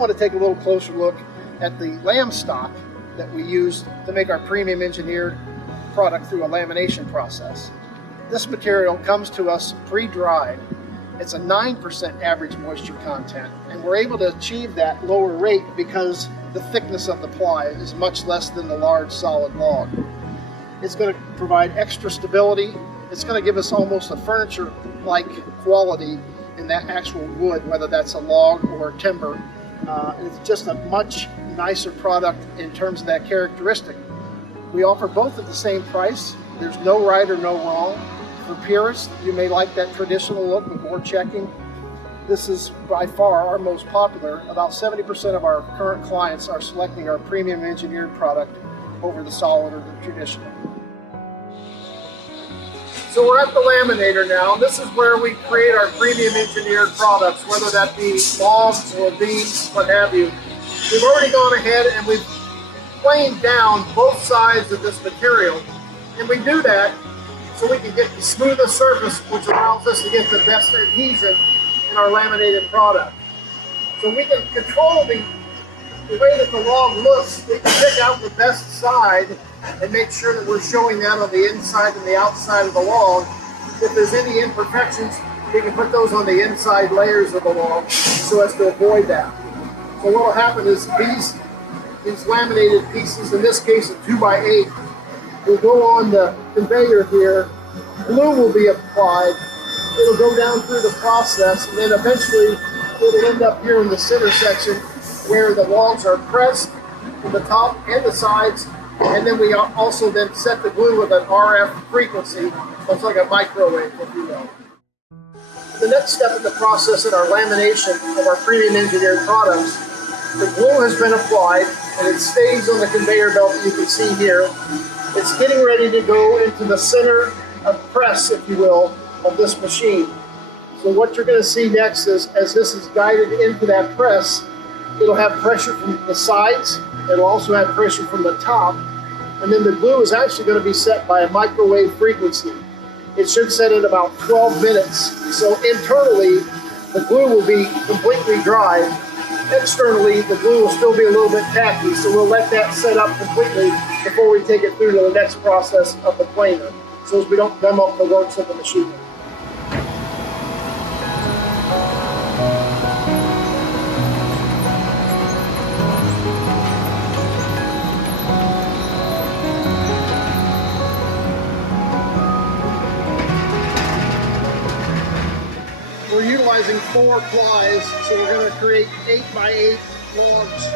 want to take a little closer look at the lam stock that we use to make our premium engineered product through a lamination process. This material comes to us pre-dried. It's a 9% average moisture content, and we're able to achieve that lower rate because the thickness of the ply is much less than the large solid log. It's going to provide extra stability. It's going to give us almost a furniture-like quality in that actual wood, whether that's a log or timber. It's just a much nicer product in terms of that characteristic. We offer both at the same price. There's no right or no wrong. For purists, you may like that traditional look with more checking. This is by far our most popular. About 70% of our current clients are selecting our premium engineered product over the solid or the traditional. So we're at the laminator now. This is where we create our premium engineered products, whether that be logs or beams, what have you. We've already gone ahead and we've planed down both sides of this material. And we do that so we can get the smoothest surface, which allows us to get the best adhesion in our laminated product. So we can control the way that the log looks. We can pick out the best side and make sure that we're showing that on the inside and the outside of the log. If there's any imperfections, we can put those on the inside layers of the log so as to avoid that. So what will happen is these laminated pieces, in this case a 2x8, will go on the conveyor here. Glue will be applied. It'll go down through the process, and then eventually it'll end up here in the center section where the logs are pressed from the top and the sides. And then we also then set the glue with an RF frequency. So it's like a microwave, if you will. The next step in the process in our lamination of our premium engineered products, the glue has been applied and it stays on the conveyor belt that you can see here. It's getting ready to go into the center of press, if you will, of this machine. So what you're going to see next is, as this is guided into that press, it'll have pressure from the sides. It'll also have pressure from the top. And then the glue is actually going to be set by a microwave frequency. It should set at about 12 minutes. So internally, the glue will be completely dry. Externally, the glue will still be a little bit tacky, so we'll let that set up completely before we take it through to the next process of the planer, so as we don't gum up the works of the machine. We're utilizing 4 plies, so we're going to create 8x8 logs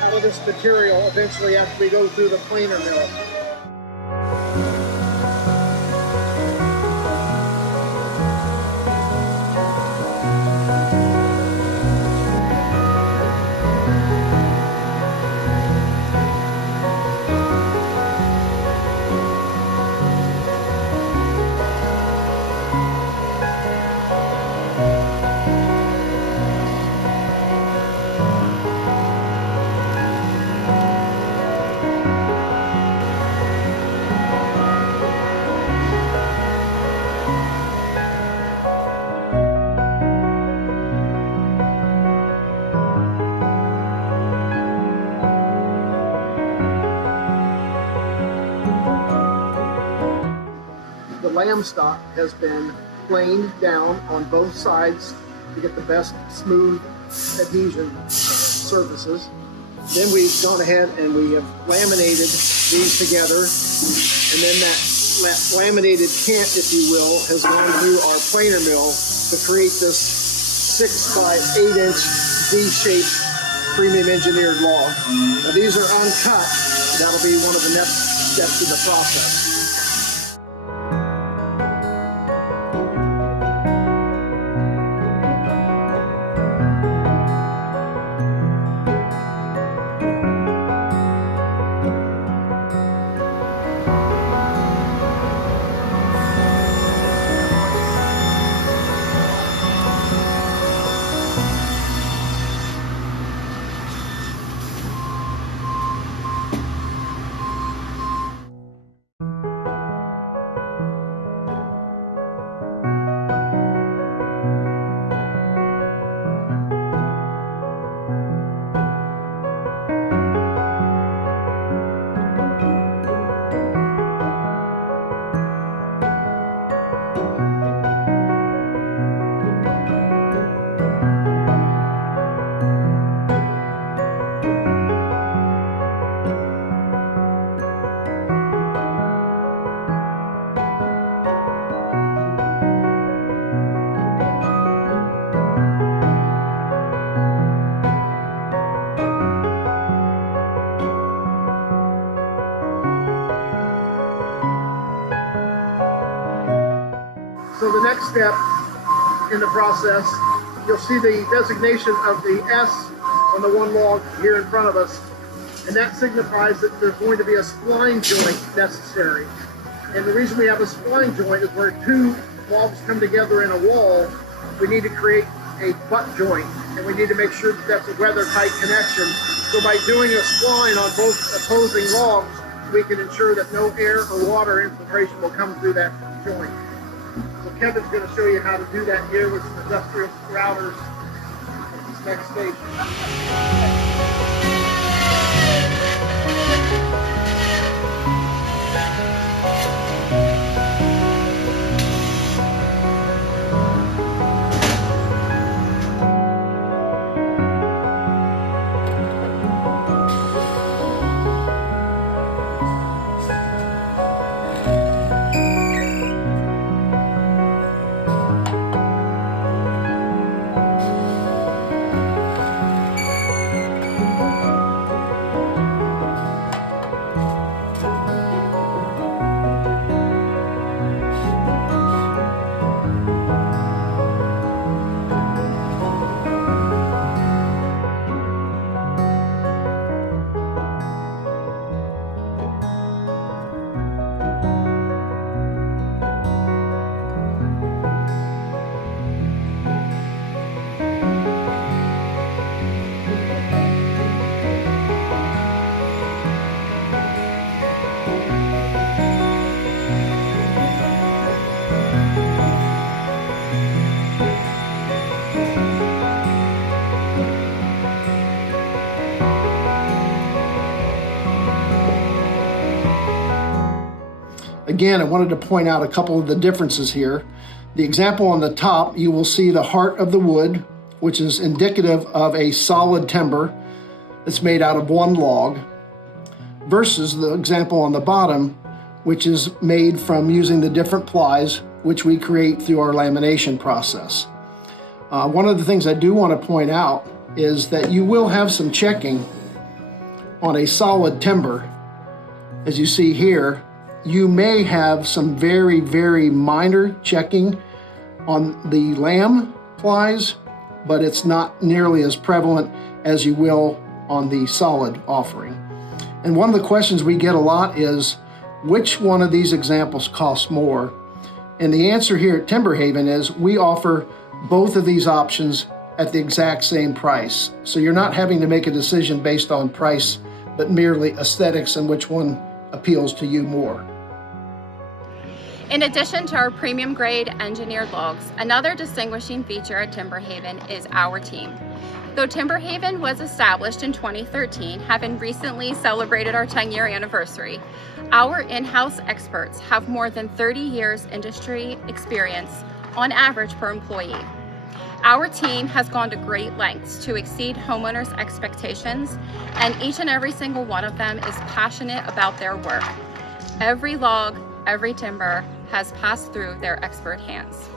out of this material eventually after we go through the planer mill. The lam stock has been planed down on both sides to get the best smooth adhesion surfaces. Then we've gone ahead and we have laminated these together, and then that laminated cant, if you will, has gone through our planer mill to create this 6x8-inch D-shaped premium engineered log. Now these are uncut. That'll be one of the next steps in the process. next step in the process, you'll see the designation of the S on the one log here in front of us, and that signifies that there's going to be a spline joint necessary. And the reason we have a spline joint is where two logs come together in a wall, we need to create a butt joint, and we need to make sure that that's a weather-tight connection. So by doing a spline on both opposing logs, we can ensure that no air or water infiltration will come through that joint. So Kevin's going to show you how to do that here with some industrial routers at this next station. Again, I wanted to point out a couple of the differences here. The example on the top, you will see the heart of the wood, which is indicative of a solid timber that's made out of one log, versus the example on the bottom, which is made from using the different plies, which we create through our lamination process. One of the things I do want to point out is that you will have some checking on a solid timber. As you see here, you may have some very, very minor checking on the lam plies, but it's not nearly as prevalent as you will on the solid offering. And one of the questions we get a lot is, which one of these examples costs more? And the answer here at Timberhaven is we offer both of these options at the exact same price. So you're not having to make a decision based on price, but merely aesthetics and which one appeals to you more. In addition to our premium grade engineered logs, another distinguishing feature at Timberhaven is our team. Though Timberhaven was established in 2013, having recently celebrated our 10-year anniversary, our in-house experts have more than 30 years industry experience on average per employee. Our team has gone to great lengths to exceed homeowners' expectations, and each and every single one of them is passionate about their work. Every log, every timber has passed through their expert hands.